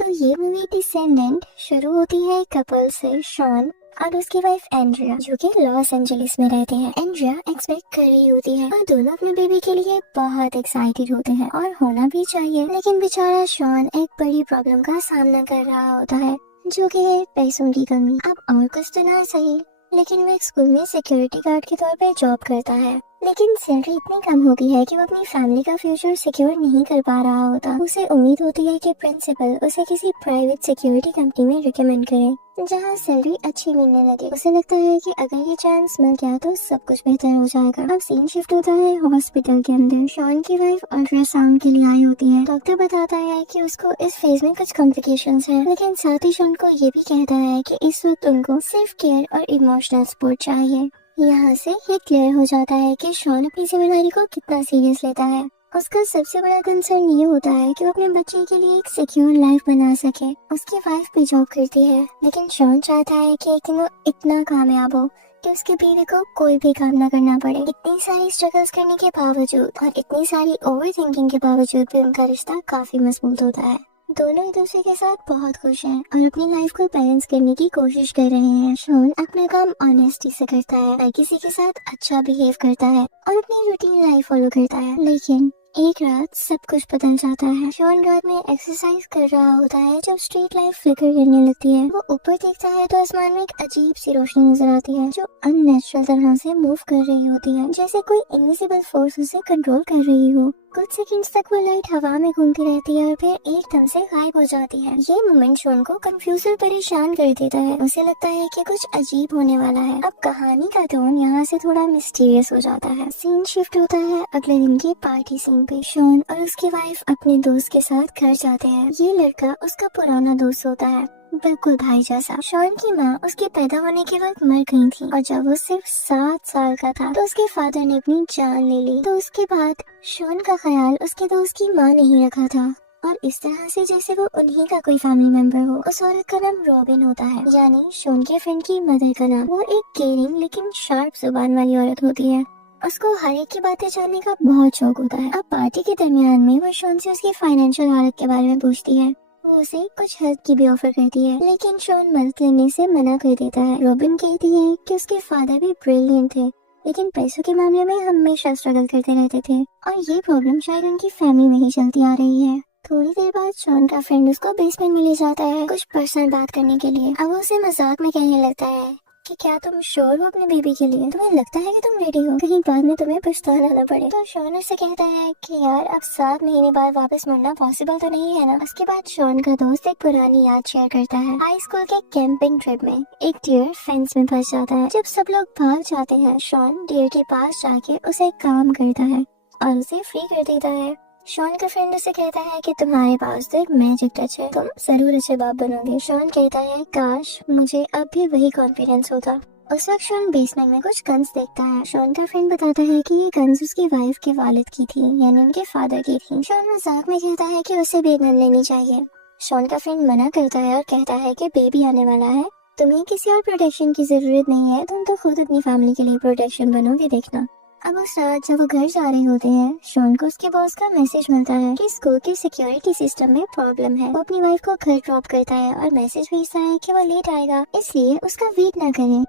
तो ये movie descendant शुरू होती है कपल से, शॉन और उसकी वाइफ एंड्रिया, जो कि लॉस एंजलिस में रहते हैं। एंड्रिया एक्सपेक्ट कर रही होती है और दोनों अपने बेबी के लिए बहुत एक्साइटेड होते हैं और होना भी चाहिए, लेकिन बेचारा शॉन एक बड़ी प्रॉब्लम का सामना कर रहा होता है, जो कि है पैसों की कमी। अब और कुछ तो ना सही, लेकिन वो एक स्कूल में सिक्योरिटी गार्ड के तौर पे जॉब करता है, लेकिन सैलरी इतनी कम होती है कि वो अपनी फैमिली का फ्यूचर सिक्योर नहीं कर पा रहा होता। उसे उम्मीद होती है कि प्रिंसिपल उसे किसी प्राइवेट सिक्योरिटी कंपनी में रिकमेंड करे जहाँ सैलरी अच्छी मिलने लगे। उसे लगता है कि अगर ये चांस मिल गया तो सब कुछ बेहतर हो जाएगा। अब सीन शिफ्ट होता है हॉस्पिटल के अंदर। शॉन की वाइफ अल्ट्रासाउंड के लिए आई होती है। डॉक्टर बताता है कि उसको इस फेज में कुछ कॉम्प्लिकेशंस हैं, लेकिन साथ ही शॉन को ये भी कहता है कि इस वक्त उनको सिर्फ केयर और इमोशनल सपोर्ट चाहिए। यहाँ से ये क्लियर हो जाता है कि शॉन अपनी जिम्मेदारी को कितना सीरियस लेता है। उसका सबसे बड़ा कंसर्न ये होता है कि वो अपने बच्चे के लिए एक सिक्योर लाइफ बना सके। उसकी वाइफ भी जॉब करती है, लेकिन शॉन चाहता है कि एक दिन वो इतना कामयाब हो कि उसके बीवी को कोई भी काम ना करना पड़े। इतनी सारी स्ट्रगल्स करने के बावजूद और इतनी सारी ओवर थिंकिंग के बावजूद भी उनका रिश्ता काफी मजबूत होता है। दोनों एक दूसरे के साथ बहुत खुश हैं और अपनी लाइफ को बैलेंस करने की कोशिश कर रहे हैं। शॉन अपना काम ऑनेस्टी से करता है, हर किसी के साथ अच्छा बिहेव करता है और अपनी रूटीन लाइफ फॉलो करता है। लेकिन एक रात सब कुछ बदल जाता है। शॉन रात में एक्सरसाइज कर रहा होता है जब स्ट्रीट लाइट फ्लिकर करने लगती है। वो ऊपर देखता है तो आसमान में एक अजीब सी रोशनी नजर आती है जो अननेचुरल तरह से मूव कर रही होती है, जैसे कोई इनविजिबल फोर्स उसे कंट्रोल कर रही हो। कुछ सेकंड्स तक वो लाइट हवा में घूमती रहती है और फिर एकदम से गायब हो जाती है। ये मोमेंट शॉन को कंफ्यूज और परेशान कर देता है। उसे लगता है कि कुछ अजीब होने वाला है। अब कहानी का टोन यहाँ से थोड़ा मिस्टीरियस हो जाता है। सीन शिफ्ट होता है अगले दिन की पार्टी सीन पे। शॉन और उसकी वाइफ अपने दोस्त के साथ घर जाते हैं। ये लड़का उसका पुराना दोस्त होता है, बिल्कुल भाई जैसा। शॉन की माँ उसके पैदा होने के वक्त मर गई थी और जब वो सिर्फ 7 साल का था तो उसके फादर ने अपनी जान ले ली। तो उसके बाद शॉन का ख्याल उसके दोस्त की माँ ने ही रखा था और इस तरह से जैसे वो उन्हीं का कोई फैमिली मेंबर हो। उस औरत का नाम रॉबिन होता है, यानी शॉन के फ्रेंड की मदर का नाम। वो एक केयरिंग लेकिन शार्प जुबान वाली औरत होती है। उसको हर एक की बातें जानने का बहुत शौक होता है। अब पार्टी के दरमियान में वो शॉन से उसकी फाइनेंशियल हालत के बारे में पूछती है। वो उसे कुछ हेल्प की भी ऑफर करती है, लेकिन शॉन मदद लेने से मना कर देता है। रॉबिन कहती है कि उसके फादर भी ब्रिलियंट थे, लेकिन पैसों के मामले में हमेशा स्ट्रगल करते रहते थे और ये प्रॉब्लम शायद उनकी फैमिली में ही चलती आ रही है। थोड़ी देर बाद शॉन का फ्रेंड उसको बेसमेंट में ले जाता है कुछ पर्सनल बात करने के लिए। अब वो उसे मजाक में कहने लगता है कि क्या तुम श्योर हो अपने बेबी के लिए? तुम्हें लगता है कि तुम रेडी हो? कहीं बाद में तुम्हें पछताना न पड़े। तो शॉन उससे कहता है कि यार अब 7 महीने बाद वापस मुड़ना पॉसिबल तो नहीं है ना। उसके बाद शॉन का दोस्त एक पुरानी याद शेयर करता है। हाई स्कूल के कैंपिंग ट्रिप में एक डियर फेंस में फंस जाता है। जब सब लोग भाग जाते हैं, शॉन डियर के पास जाके उसे काम करता है और उसे फ्री कर देता है। शॉन का फ्रेंड उसे कहता है कि तुम्हारे पास तो एक मैजिक टच है, तुम जरूर अच्छे बाप बनोगे। शॉन कहता है काश मुझे अब भी वही कॉन्फिडेंस होता। उस वक्त शॉन बेसमेंट में कुछ गन्स देखता है। शॉन का फ्रेंड बताता है कि ये गन्स उसकी वाइफ के वालिद की थी, यानी उनके फादर की थी। शॉन मजाक में कहता है कि उसे भी गन लेनी चाहिए। शॉन का फ्रेंड मना करता है और कहता है कि बेबी आने वाला है, तुम्हें किसी और प्रोटेक्शन की जरूरत नहीं है, तुम तो खुद अपनी फैमिली के लिए प्रोटेक्शन बनोगे, देखना। अब उस रात जब वो घर जा रहे होते हैं, शॉन को उसके बॉस का मैसेज मिलता है कि स्कूल के सिक्योरिटी सिस्टम में प्रॉब्लम है। वो अपनी वाइफ को घर ड्रॉप करता है और मैसेज भेजता है कि वो लेट आएगा, इसलिए उसका वेट ना करें।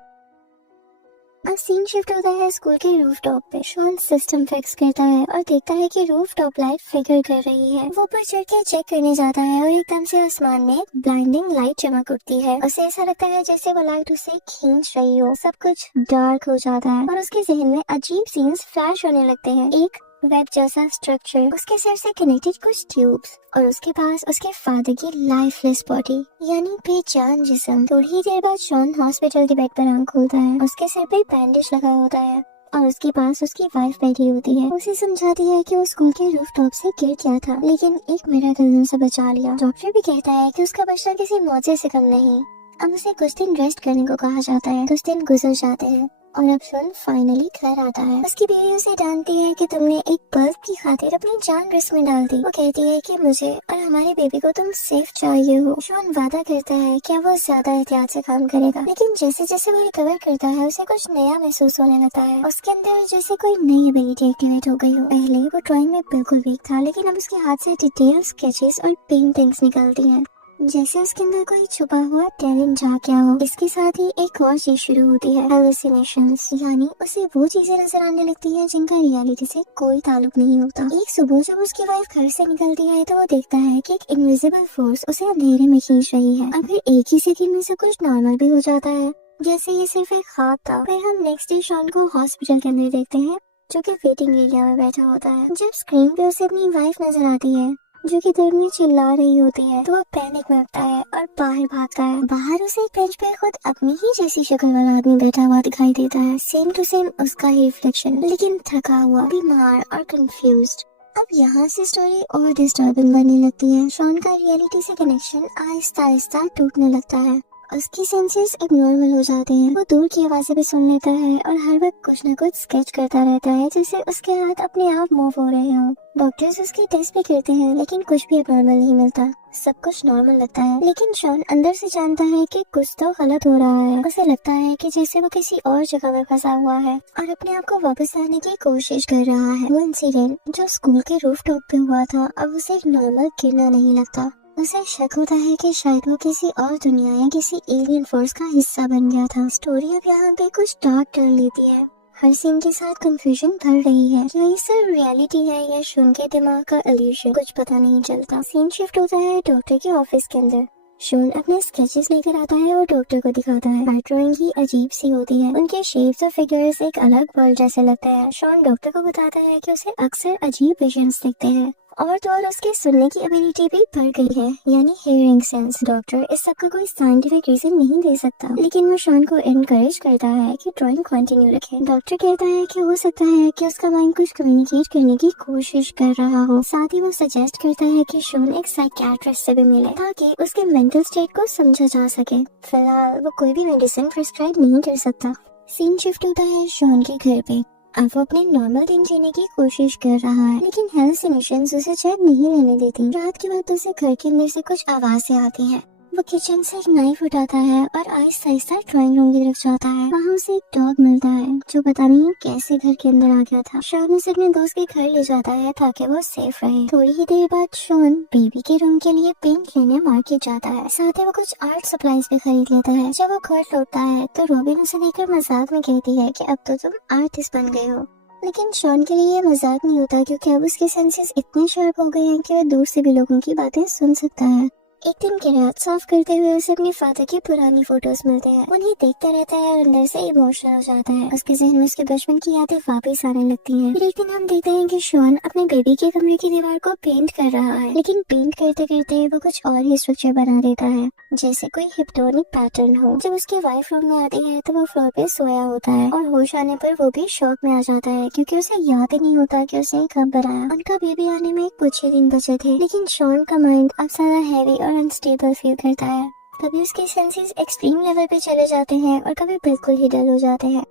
अब सीन शिफ्ट होता है स्कूल के रूफटॉप पे। शॉन सिस्टम फिक्स करता है और देखता है कि रूफटॉप लाइट फिगर कर रही है। वो ऊपर चढ़ के चेक करने जाता है और एकदम से आसमान में एक ब्लाइंडिंग लाइट चमक उठती है। उसे ऐसा लगता है जैसे वो लाइट उसे खींच रही हो। सब कुछ डार्क हो जाता है और उसके जहन में अजीब सीन्स फ्लैश होने लगते हैं। एक वेब जैसा स्ट्रक्चर, उसके सर से कनेक्टेड कुछ ट्यूब्स और उसके पास उसके फादर की लाइफलेस बॉडी, यानी बेजान जिस्म। थोड़ी देर बाद शॉन हॉस्पिटल के बेड पर आंख खोलता है। उसके सर पे बैंडेज लगा होता है और उसके पास उसकी वाइफ बैठी होती है। उसे समझाती है कि वो स्कूल के रूफटॉप से गिर गया था, लेकिन एक मिरेकल ने उसे बचा लिया। डॉक्टर भी कहता है कि उसका बच्चा किसी मौत से कम नहीं। अब उसे कुछ दिन रेस्ट करने को कहा जाता है। कुछ दिन गुजर जाते हैं और अब शॉन फाइनली घर आता है। उसकी बीवी उसे डांटती है कि तुमने एक बल्ब की खातिर अपनी जान रिस्क में डाल दी। वो कहती है कि मुझे और हमारे बेबी को तुम सेफ चाहिए हो। शॉन वादा करता है कि वो ज्यादा एहतियात से काम करेगा, लेकिन जैसे जैसे वो रिकवर करता है उसे कुछ नया महसूस होने लगता है। उसके अंदर जैसे कोई नई एबिलिटी एक्टिवेट हो गई हो। पहले वो ड्राइंग में बिल्कुल वीक था, लेकिन अब उसके हाथ से डिटेल स्केचेस और पेंटिंग्स निकलती हैं। जैसे उसके अंदर कोई छुपा हुआ टैलेंट जाग गया हो। इसके साथ ही एक और चीज शुरू होती है, हेलुसिनेशंस, यानी उसे वो चीजें नजर आने लगती है जिनका रियलिटी से कोई ताल्लुक नहीं होता। एक सुबह जब उसकी वाइफ घर से निकलती है तो वो देखता है कि एक इनविजिबल फोर्स उसे अंधेरे में खींच रही है। और फिर एक ही सेकंड में सब कुछ नॉर्मल भी हो जाता है, जैसे ये सिर्फ एक ख्वाब था। फिर हम नेक्स्ट डे शॉन को हॉस्पिटल के अंदर देखते हैं, जो कि वेटिंग एरिया में बैठा होता है। जब स्क्रीन पे उसे अपनी वाइफ नजर आती है जो कि दर्द में चिल्ला रही होती है, तो वो पैनिक में उठता है और बाहर भागता है। बाहर उसे एक बेंच पे खुद अपनी ही जैसी शक्ल वाला आदमी बैठा हुआ दिखाई देता है, सेम टू सेम उसका ही रिफ्लेक्शन, लेकिन थका हुआ, बीमार और कंफ्यूज्ड। अब यहाँ से स्टोरी और डिस्टर्बिंग बनने लगती है। शॉन का रियलिटी से कनेक्शन आहिस्ता आहिस्ता टूटने लगता है। उसकी सेंसेस अब नॉर्मल हो जाते हैं। वो दूर की आवाजें भी सुन लेता है और हर वक्त कुछ न कुछ स्केच करता रहता है, जैसे उसके हाथ अपने आप मूव हो रहे हों। डॉक्टर्स उसके टेस्ट भी करते हैं, लेकिन कुछ भी अब नॉर्मल नहीं मिलता। सब कुछ नॉर्मल लगता है, लेकिन शॉन अंदर से जानता है कि कुछ तो गलत हो रहा है। उसे लगता है कि जैसे वो किसी और जगह में फंसा हुआ है और अपने आप को वापस लाने की कोशिश कर रहा है। वो इंसिडेंट जो स्कूल के रूफटॉप पे हुआ था, अब उसे एक नॉर्मल गिरना नहीं लगता। उसे शक होता है कि शायद वो किसी और दुनिया या किसी एलियन फोर्स का हिस्सा बन गया था। स्टोरी अब यहाँ पे कुछ डार्क टर्न लेती है। हर सीन के साथ कंफ्यूजन बढ़ रही है, क्या ये सिर्फ रियलिटी है या शॉन के दिमाग का इल्यूजन, कुछ पता नहीं चलता। सीन शिफ्ट होता है डॉक्टर के ऑफिस के अंदर। शॉन अपने स्केचेस लेकर आता है और डॉक्टर को दिखाता है। हर ड्राइंग ही अजीब सी होती है, उनके शेप्स और फिगर्स एक अलग वर्ल्ड जैसे लगते हैं। शॉन डॉक्टर को बताता है कि उसे अक्सर अजीब विजन्स दिखते हैं और तो और उसके सुनने की एबिलिटी भी बढ़ गई है, यानी हियरिंग सेंस। डॉक्टर इस सब का कोई साइंटिफिक रीजन नहीं दे सकता, लेकिन वो शॉन को एनकरेज करता है कि ड्राइंग कंटिन्यू रखे। डॉक्टर कहता है कि हो सकता है कि उसका माइंड कुछ कम्युनिकेट करने की कोशिश कर रहा हो। साथ ही वो सजेस्ट करता है कि शॉन एक साइकियाट्रिस्ट से भी मिले ताकि उसके मेंटल स्टेट को समझा जा सके। फिलहाल वो कोई भी मेडिसिन प्रिस्क्राइब नहीं कर सकता। सीन शिफ्ट होता है शॉन के घर पे। अब वो अपने नॉर्मल दिन जीने की कोशिश कर रहा है, लेकिन हेलुसिनेशंस उसे चैन नहीं लेने देती। रात के वक्त उसे घर के अंदर से कुछ आवाजें आती हैं। वो किचन से एक नाइफ उठाता है और आहिस्ता आहिस्ता ड्राइंग रूम की तरफ जाता है। वहाँ उसे एक डॉग मिलता है जो पता नहीं कैसे घर के अंदर आ गया था। शॉन उसे अपने दोस्त के घर ले जाता है ताकि वो सेफ रहे। थोड़ी ही देर बाद शॉन बेबी के रूम के लिए पेंट लेने मार्केट जाता है। साथ ही वो कुछ आर्ट सप्लाईज भी खरीद लेता है। जब वो घर लौटता है तो रॉबिन उसे देखकर मजाक में कहती है कि अब तो तुम आर्टिस्ट बन गए हो। लेकिन शॉन के लिए ये मजाक नहीं होता, क्योंकि अब उसके सेंसेस इतने शार्प हो गए हैं कि वह दूर से भी लोगों की बातें सुन सकता है। एक दिन की रात साफ करते हुए उसे अपने फादर की पुरानी फोटोज मिलते हैं। उन्हें देखता रहता है और अंदर से इमोशनल हो जाता है। उसके जहन में उसके बचपन की यादें वापस आने लगती हैं। फिर एक दिन हम देखते हैं कि शॉन अपने बेबी के कमरे की दीवार को पेंट कर रहा है, लेकिन पेंट करते करते वो कुछ और ही स्ट्रक्चर बना देता है, जैसे कोई हिप्नोटिक पैटर्न हो। जब उसकी वाइफ रूम में आती है तो वो फ्लोर पे सोया होता है और होश आने पर वो भी शॉक में आ जाता है, क्योंकि उसे याद ही नहीं होता कि उसे कब बनाया। उनका बेबी आने में कुछ ही दिन बचे थे, लेकिन शॉन का माइंड अब ज्यादा हैवी और अनस्टेबल फील करता है। कभी उसके सेंसेस एक्सट्रीम लेवल पे चले जाते हैं और कभी बिल्कुल ही डल हो जाते हैं।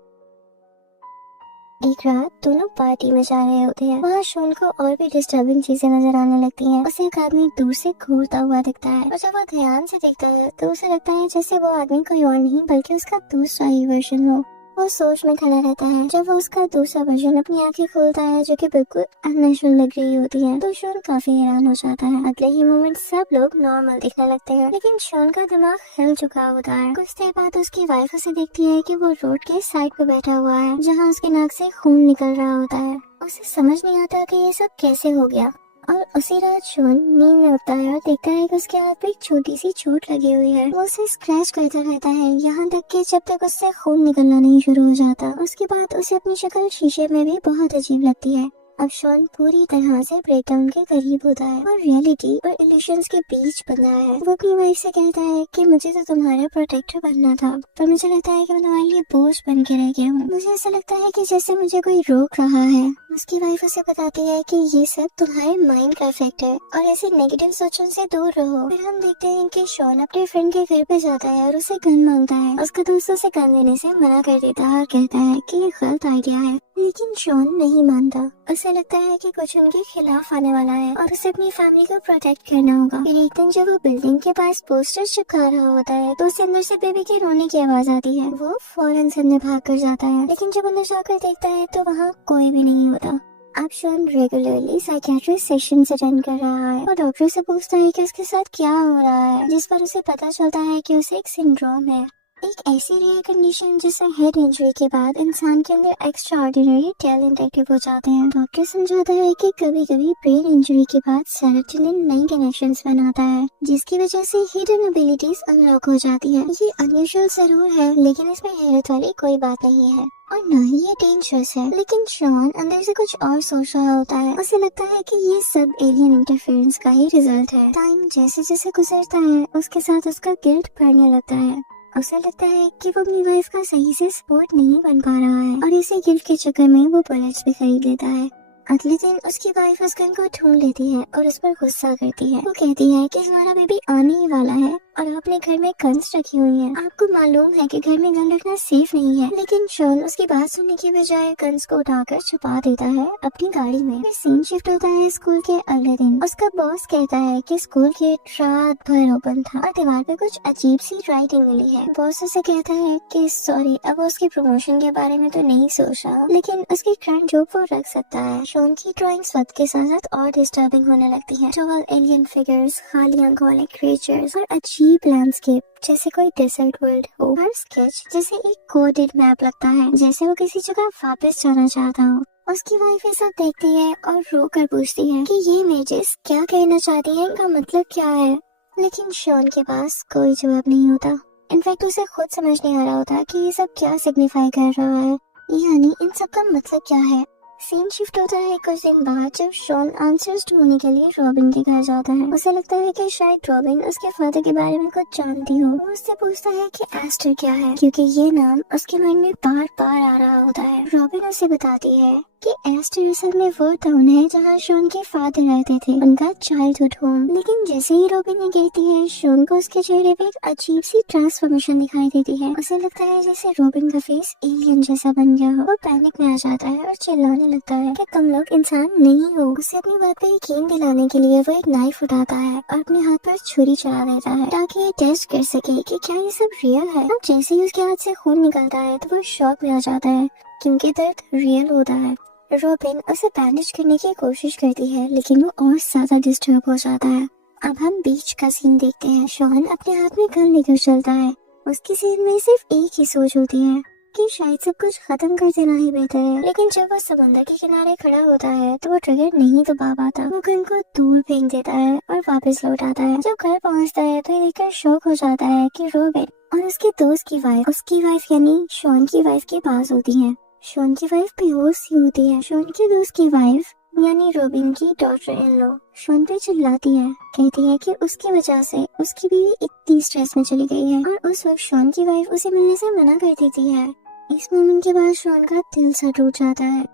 एक रात दोनों पार्टी में जा रहे होते हैं। वहाँ शॉन को और भी डिस्टर्बिंग चीजें नजर आने लगती हैं। उसे एक आदमी दूर से घूरता हुआ दिखता है और जब वो ध्यान से देखता है तो उसे लगता है जैसे वो आदमी कोई और नहीं बल्कि उसका दूसरा ही वर्जन हो। वो सोच में खड़ा रहता है। जब वो उसका दूसरा वर्जन अपनी आंखें खोलता है जो कि बिल्कुल अननेचुरल लग रही होती है, तो शॉन काफी हैरान हो जाता है। अगले ही मोमेंट सब लोग नॉर्मल दिखने लगते हैं, लेकिन शॉन का दिमाग हिल चुका होता है। कुछ देर बाद उसकी वाइफ उसे देखती है कि वो रोड के साइड पे बैठा हुआ है, जहाँ उसके नाक से खून निकल रहा होता है। उसे समझ नहीं आता कि ये सब कैसे हो गया। और उसी रात शॉन नींद में उठता है और देखता है कि उसके हाथ पे एक छोटी सी चोट लगी हुई है। वो उसे स्क्रैच करता रहता है, यहाँ तक कि जब तक उससे खून निकलना नहीं शुरू हो जाता। उसके बाद उसे अपनी शक्ल शीशे में भी बहुत अजीब लगती है। अब शॉन पूरी तरह से ब्रेकडाउन के करीब होता है और रियलिटी और इल्यूशंस के बीच बंधा है। वो अपनी वाइफ से कहता है कि मुझे तो तुम्हारा प्रोटेक्टर बनना था, पर मुझे लगता है कि मैं तुम्हारे लिए बोझ बन के रह गया हूँ। मुझे ऐसा लगता है कि जैसे मुझे कोई रोक रहा है। उसकी वाइफ उसे बताती है कि ये सब तुम्हारे माइंड का इफेक्ट है और ऐसे नेगेटिव सोचों से दूर रहो। फिर हम देखते हैं कि शॉन अपने फ्रेंड के घर पे जाता है और उसे गन मांगता है। उसका दोस्त उसे गन देने से मना कर देता है और कहता है कि ये गलत आइडिया है, लेकिन शॉन नहीं मानता। उसे लगता है कि कुछ उनके खिलाफ आने वाला है और उसे अपनी फैमिली को प्रोटेक्ट करना होगा। फिर एक दिन जब वो बिल्डिंग के पास पोस्टर चिपका रहा होता है तो उसे अंदर से बेबी के रोने की आवाज आती है। वो फौरन से अंदर भाग कर जाता है, लेकिन जब अंदर जाकर देखता है तो वहाँ कोई भी नहीं होता। अब Shaun regularly psychiatrist sessions attend कर रहा है और डॉक्टर से पूछता है कि उसके साथ क्या हो रहा है, जिस पर उसे पता चलता है कि उसे एक सिंड्रोम है, एक ऐसी रेयर कंडीशन जिससे हेड इंजरी के बाद इंसान के अंदर एक्स्ट्रा ऑर्डिनरी टैलेंट एक्टिव हो जाते हैं। डॉक्टर समझाता है कि कभी कभी ब्रेन इंजरी के बाद सेरोटोनिन नई कनेक्शंस बनाता है, जिसकी वजह से हिडन एबिलिटीज अनलॉक हो जाती है। ये अनयूजुअल जरूर है, लेकिन इसमें हैरत वाली कोई बात नहीं है और न ही ये डेंजरस है। लेकिन शॉन अंदर से कुछ और सोच रहा होता है। उसे लगता है कि ये सब एलियन इंटरफेरेंस का ही रिजल्ट है। टाइम जैसे जैसे गुजरता है उसके साथ उसका गिल्ट बढ़ने लगता है। उसे लगता है कि वो अपनी वाइफ का सही से सपोर्ट नहीं बन पा रहा है और इसी गिल्ट के चक्कर में वो बुलेट्स भी खरीद लेता है। अगले दिन उसकी वाइफ उस गन को ढूंढ लेती है और उस पर गुस्सा करती है। वो कहती है कि हमारा बेबी आने ही वाला है और आपने घर में गन्स रखी हुई हैं। आपको मालूम है कि घर में गन रखना सेफ नहीं है। लेकिन शॉन उसकी बात सुनने की बजाय गन्स को उठाकर छुपा देता है अपनी गाड़ी में। फिर सीन शिफ्ट होता है स्कूल के अगले दिन। उसका बॉस कहता है कि स्कूल गेट रात भर ओपन था और दीवार पे कुछ अजीब सी राइटिंग मिली है। बॉस उसे कहता है कि सॉरी, अब वो उसकी प्रमोशन के बारे में तो नहीं सोच रहा, लेकिन उसकी करंट जॉब वो रख सकता है। शॉन की ड्राइंग्स वक्त के साथ साथ और डिस्टर्बिंग होने लगती है। टॉल एलियन फिगर्स, खाली आंखों वाले क्रिएचर्स और अजीब लैंडस्केप जैसे कोई डेजर्ट वर्ल्ड हो। हर स्केच जैसे एक कोडेड मैप लगता है, जैसे वो किसी जगह वापस जाना चाहता हो। उसकी वाइफ ये सब देखती है और रो कर पूछती है कि ये इमेजेस क्या कहना चाहती है, इनका मतलब क्या है। लेकिन शॉन के पास कोई जवाब नहीं होता। इनफैक्ट उसे खुद समझ नहीं आ रहा होता कि ये सब क्या सिग्निफाई कर रहा है, यानी इन सब का मतलब क्या है। सीन शिफ्ट होता है कुछ दिन बाद जब शॉन आंसर्स ढूंढने के लिए रॉबिन के घर जाता है। उसे लगता है कि शायद रॉबिन उसके फादर के बारे में कुछ जानती हो। वो उससे पूछता है कि एस्टर क्या है, क्योंकि ये नाम उसके मन में बार बार आ रहा होता है। रॉबिन उसे बताती है कि एस्टर असल में वो टाउन है जहाँ शॉन के फादर रहते थे, उनका चाइल्डहुड होम। लेकिन जैसे ही रॉबिन ने कहती है, शॉन को उसके चेहरे पे एक अजीब सी ट्रांसफॉर्मेशन दिखाई देती है। उसे लगता है जैसे रॉबिन का फेस एलियन जैसा बन गया हो। वो पैनिक में आ जाता है और चिल्लाने लगता है कि तुम लोग इंसान नहीं हो। उसे अपनी बात पे यकीन दिलाने के लिए वो एक नाइफ उठाता है और अपने हाथ पर छुरी चला देता है ताकि ये टेस्ट कर सके कि क्या ये सब रियल है। अब जैसे ही उसके हाथ से खून निकलता है तो वो शॉक में आ जाता है क्योंकि दर्द रियल होता है। रॉबिन उसे बैंडेज करने की कोशिश करती है, लेकिन वो और ज्यादा डिस्टर्ब हो जाता है। अब हम बीच का सीन देखते हैं। शॉन अपने हाथ में गन लेकर चलता है। उसकी सीन में सिर्फ एक ही सोच होती है कि शायद सब कुछ खत्म कर देना ही बेहतर है। लेकिन जब वो समुद्र के किनारे खड़ा होता है तो वो ट्रिगर नहीं दबा पाता। वो गन को दूर फेंक देता है और वापस लौट आता है। जब घर पहुंचता है तो ये देखकर शॉक हो जाता है कि रॉबिन और उसके दोस्त की वाइफ, उसकी वाइफ यानी शॉन की वाइफ के पास होती है। शॉन की वाइफ बेहोश सी होती है। शॉन के दोस्त की वाइफ यानी रॉबिन की डॉटर इन लॉ शॉन पे चिल्लाती है, कहती है कि उसकी वजह से उसकी बीवी इतनी स्ट्रेस में चली गई है और उस वक्त शॉन की वाइफ उसे मिलने से मना कर देती है। इस मोमेंट के बाद शॉन का दिल सा टूट जाता है।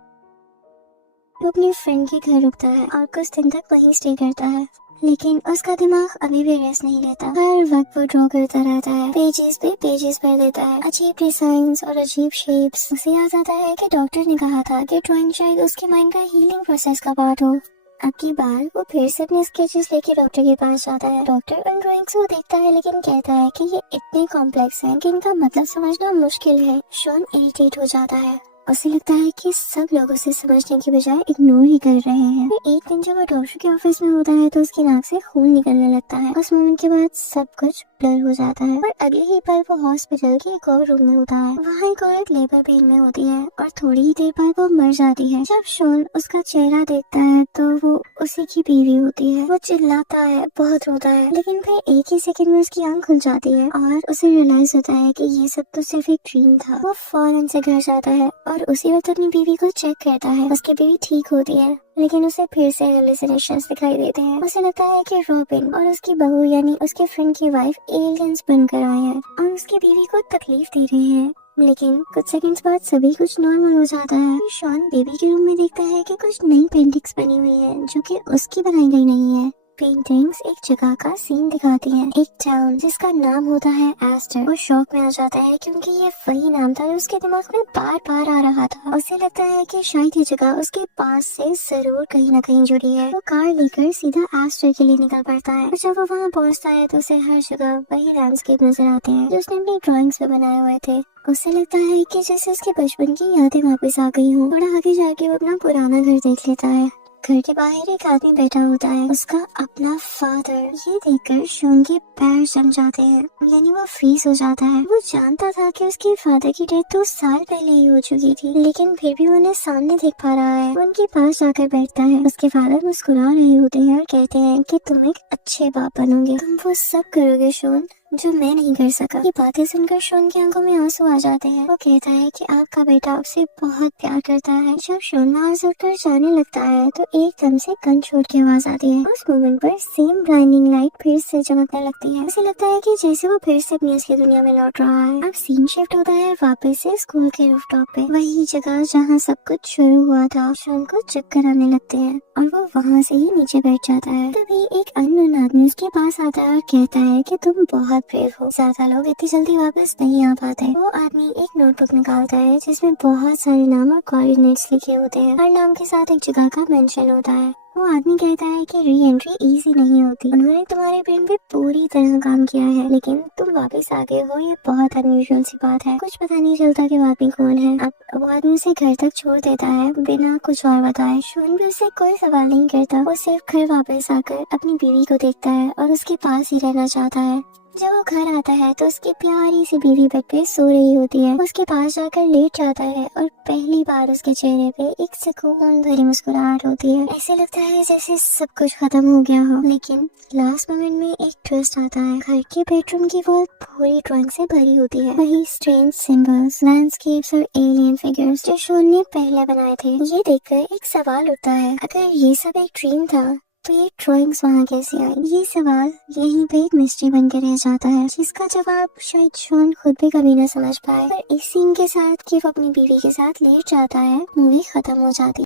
वो अपने फ्रेंड के घर रुकता है और कुछ दिन तक वहीं स्टे करता है, लेकिन उसका दिमाग अभी भी रेस्ट नहीं लेता। हर वक्त वो ड्रॉ करता रहता है, पेजेस पे पेजेस भर देता है, अजीब डिजाइन्स और अजीब शेप्स। उसे याद आता है कि डॉक्टर ने कहा था कि ड्राइंग शायद उसके माइंड का हीलिंग प्रोसेस का पार्ट हो। अब की बार वो फिर से अपने स्केचेस लेके डॉक्टर के पास जाता है। डॉक्टर उन ड्राइंग्स को देखता है लेकिन कहता है कि ये इतने कॉम्प्लेक्स हैं कि इनका मतलब समझना मुश्किल है। शॉन इरिटेट हो जाता है। उसे लगता है कि सब लोग उसे समझने की बजाय इग्नोर ही कर रहे हैं। फिर एक दिन जब वो डॉक्टर के ऑफिस में होता है तो उसकी नाक से खून निकलने लगता है। उस मोमेंट के बाद सब कुछ ब्लर हो जाता है और अगले ही पल वो हॉस्पिटल के एक और रूम में होता है। वहाँ एक औरत लेबर पेन में होती है और थोड़ी ही देर बाद वो मर जाती है। जब शॉन उसका चेहरा देखता है तो वो उसी की बीवी होती है। वो चिल्लाता है, बहुत रोता है, लेकिन फिर एक ही सेकंड में उसकी आंख खुल जाती है और उसे रियलाइज होता है कि ये सब तो सिर्फ एक ड्रीम था। वो फौरन से घर जाता है और उसी वक्त अपनी बीवी को चेक करता है। उसकी बीवी ठीक होती है, लेकिन उसे फिर से हेलुसिनेशंस दिखाई देते हैं। उसे लगता है कि रॉबिन और उसकी बहू यानी उसके फ्रेंड की वाइफ एलियंस बनकर आए हैं और उसकी बीवी को तकलीफ दे रहे हैं। लेकिन कुछ सेकंड्स बाद सभी कुछ नॉर्मल हो जाता है। शॉन बेबी के रूम में देखता है कि कुछ नई पेंटिंग्स बनी हुई है जो कि उसकी बनाई गई नहीं है। पेंटिंग्स एक जगह का सीन दिखाती हैं, एक टाउन जिसका नाम होता है एस्टर। वो शौक में आ जाता है क्योंकि ये वही नाम था जो उसके दिमाग में बार बार आ रहा था। उसे लगता है कि शायद ये जगह उसके पास से जरूर कहीं ना कहीं जुड़ी है। वो कार लेकर सीधा एस्टर के लिए निकल पड़ता है। जब वो वहाँ पहुँचता है तो उसे हर जगह वही लैंडस्केप नजर आते हैं जो उसने अपनी ड्राइंग्स में बनाए हुए थे। उसे लगता है कि जैसे उसके बचपन की यादें वापस आ गई हों। थोड़ा आगे जाके वो अपना पुराना घर देख लेता है। घर के बाहर एक आदमी बैठा होता है, उसका अपना फादर। ये देखकर शॉन के पैर जम जाते हैं, यानी वो फ्रीज हो जाता है। वो जानता था कि उसके फादर की डेथ 2 साल पहले ही हो चुकी थी, लेकिन फिर भी उन्हें सामने देख पा रहा है। वो उनके पास जाकर बैठता है। उसके फादर मुस्कुरा रहे होते हैं और कहते हैं कि तुम एक अच्छे बाप बनोगे, तुम वो सब करोगे शॉन जो मैं नहीं कर सका। ये बातें सुनकर शॉन की आंखों में आंसू आ जाते हैं। वो कहता है कि आपका बेटा उसे बहुत प्यार करता है। जब शॉन वहाँ से उठकर जाने लगता है तो एकदम से गन शॉट की आवाज आती है। उस मोमेंट पर सेम ब्लाइंडिंग लाइट फिर से चमकने लगती है। उसे लगता है कि जैसे वो फिर से अपनी असली दुनिया में लौट रहा है। अब सीन शिफ्ट होता है वापस से स्कूल के रूफटॉप पे, वही जगह जहाँ सब कुछ शुरू हुआ था। शॉन को चक्कर आने लगते हैं और वो वहाँ से ही नीचे बैठ जाता है। तभी एक अननोन आदमी उसके पास आता है और कहता है कि तुम बहुत ब्रेव हो, ज्यादा लोग इतनी जल्दी वापस नहीं आ पाते। वो आदमी एक नोटबुक निकालता है जिसमें बहुत सारे नाम और कोऑर्डिनेट्स लिखे होते हैं। हर नाम के साथ एक जगह का मेंशन होता है। वो आदमी कहता है कि री एंट्री इजी नहीं होती। उन्होंने तुम्हारे ब्रेन पे पूरी तरह काम किया है, लेकिन तुम वापस आ गए हो, ये बहुत अनयूजुअल सी बात है। कुछ पता नहीं चलता कि वो आदमी कौन है। अब वो आदमी उसे घर तक छोड़ देता है बिना कुछ और बताए। शॉन भी उससे कोई सवाल नहीं करता। वो सिर्फ घर वापस आकर अपनी बीवी को देखता है और उसके पास ही रहना चाहता है। जब वो घर आता है तो उसकी प्यारी सी बीवी बेड पे सो रही होती है। उसके पास जाकर लेट जाता है और पहली बार उसके चेहरे पे एक सुकून भरी मुस्कुराहट होती है। ऐसे लगता है जैसे सब कुछ खत्म हो गया हो। लेकिन लास्ट मोमेंट में एक ट्विस्ट आता है। घर के बेडरूम की वॉल पूरी ड्राइंग से भरी होती है, वही स्ट्रेंज सिंबल्स, लैंडस्केप्स और एलियन फिगर्स जो शॉन ने पहले बनाए थे। ये देखकर एक सवाल उठता है, अगर ये सब एक ड्रीम था तो ये ड्राइंग्स वहाँ कैसे आई? ये सवाल यहीं पे एक मिस्ट्री बन के रह जाता है, जिसका जवाब शायद शॉन खुद भी कभी ना समझ पाए। पर इस सीन के साथ कि वो अपनी बीवी के साथ लेट जाता है, मूवी खत्म हो जाती है।